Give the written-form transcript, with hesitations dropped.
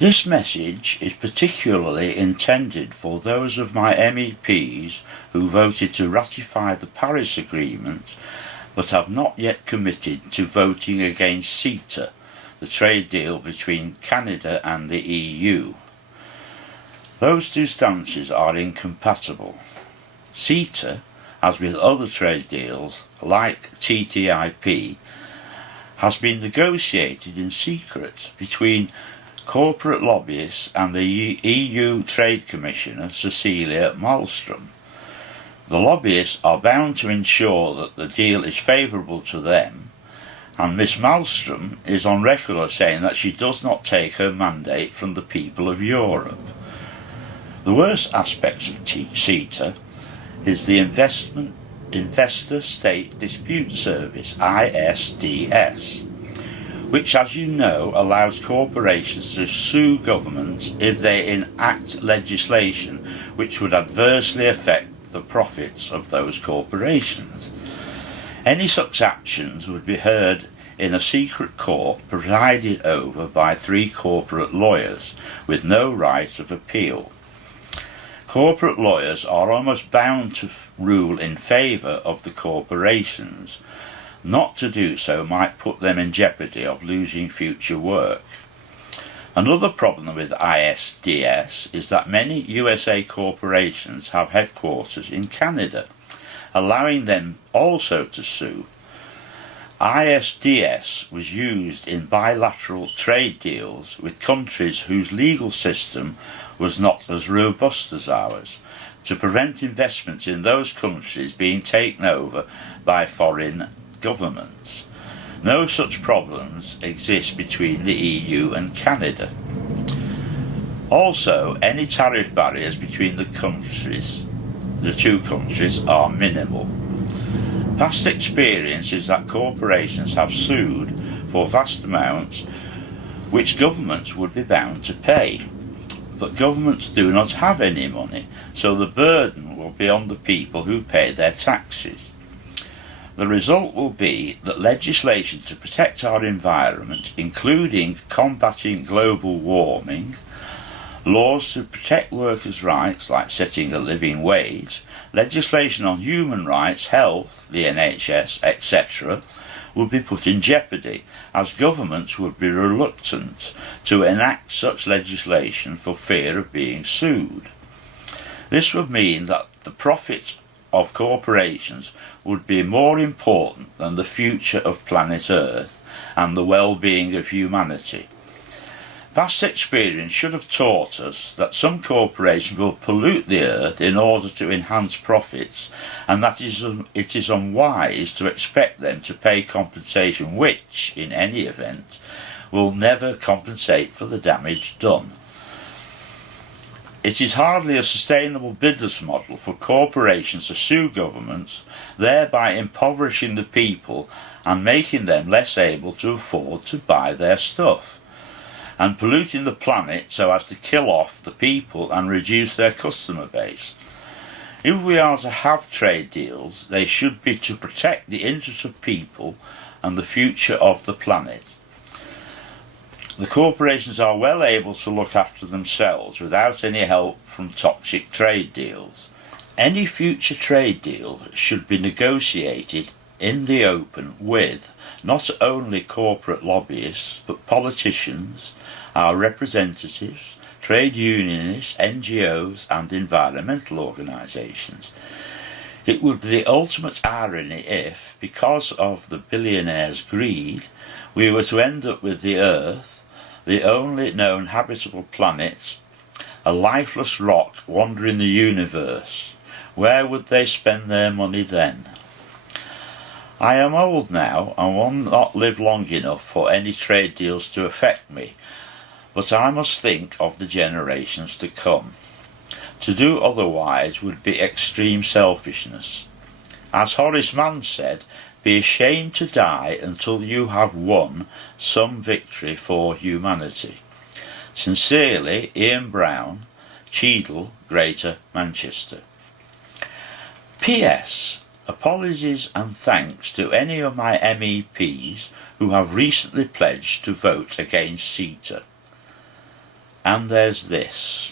This message is particularly intended for those of my MEPs who voted to ratify the Paris Agreement but have not yet committed to voting against CETA, the trade deal between Canada and the EU. Those two stances are incompatible. CETA, as with other trade deals like TTIP, has been negotiated in secret between corporate lobbyists and the EU Trade Commissioner Cecilia Malmström. The lobbyists are bound to ensure that the deal is favourable to them, and Ms Malmström is on record saying that she does not take her mandate from the people of Europe. The worst aspects of CETA is the Investor State Dispute Service, ISDS, which, as you know, allows corporations to sue governments if they enact legislation which would adversely affect the profits of those corporations. Any such actions would be heard in a secret court presided over by 3 corporate lawyers with no right of appeal. Corporate lawyers are almost bound to rule in favour of the corporations. Not to do so might put them in jeopardy of losing future work. Another problem with ISDS is that many USA corporations have headquarters in Canada, allowing them also to sue. ISDS was used in bilateral trade deals with countries whose legal system was not as robust as ours, to prevent investments in those countries being taken over by foreign governments. No such problems exist between the EU and Canada. Also, any tariff barriers between the two countries are minimal. Past experience is that corporations have sued for vast amounts which governments would be bound to pay. But governments do not have any money, so the burden will be on the people who pay their taxes. The result will be that legislation to protect our environment, including combating global warming, laws to protect workers' rights like setting a living wage, legislation on human rights, health, the NHS, etc., would be put in jeopardy, as governments would be reluctant to enact such legislation for fear of being sued. This would mean that the profit of corporations would be more important than the future of planet Earth and the well-being of humanity. Past experience should have taught us that some corporations will pollute the earth in order to enhance profits, and that it is unwise to expect them to pay compensation which, in any event, will never compensate for the damage done. It is hardly a sustainable business model for corporations to sue governments, thereby impoverishing the people and making them less able to afford to buy their stuff, and polluting the planet so as to kill off the people and reduce their customer base. If we are to have trade deals, they should be to protect the interests of people and the future of the planet. The corporations are well able to look after themselves without any help from toxic trade deals. Any future trade deal should be negotiated in the open with not only corporate lobbyists but politicians, our representatives, trade unionists, NGOs and environmental organisations. It would be the ultimate irony if, because of the billionaires' greed, we were to end up with the Earth, the only known habitable planet, a lifeless rock wandering the universe. Where would they spend their money then? I am old now and will not live long enough for any trade deals to affect me, but I must think of the generations to come. To do otherwise would be extreme selfishness. As Horace Mann said, be ashamed to die until you have won some victory for humanity. Sincerely, Ian Brown, Cheadle, Greater Manchester. P.S. Apologies and thanks to any of my MEPs who have recently pledged to vote against CETA. And there's this.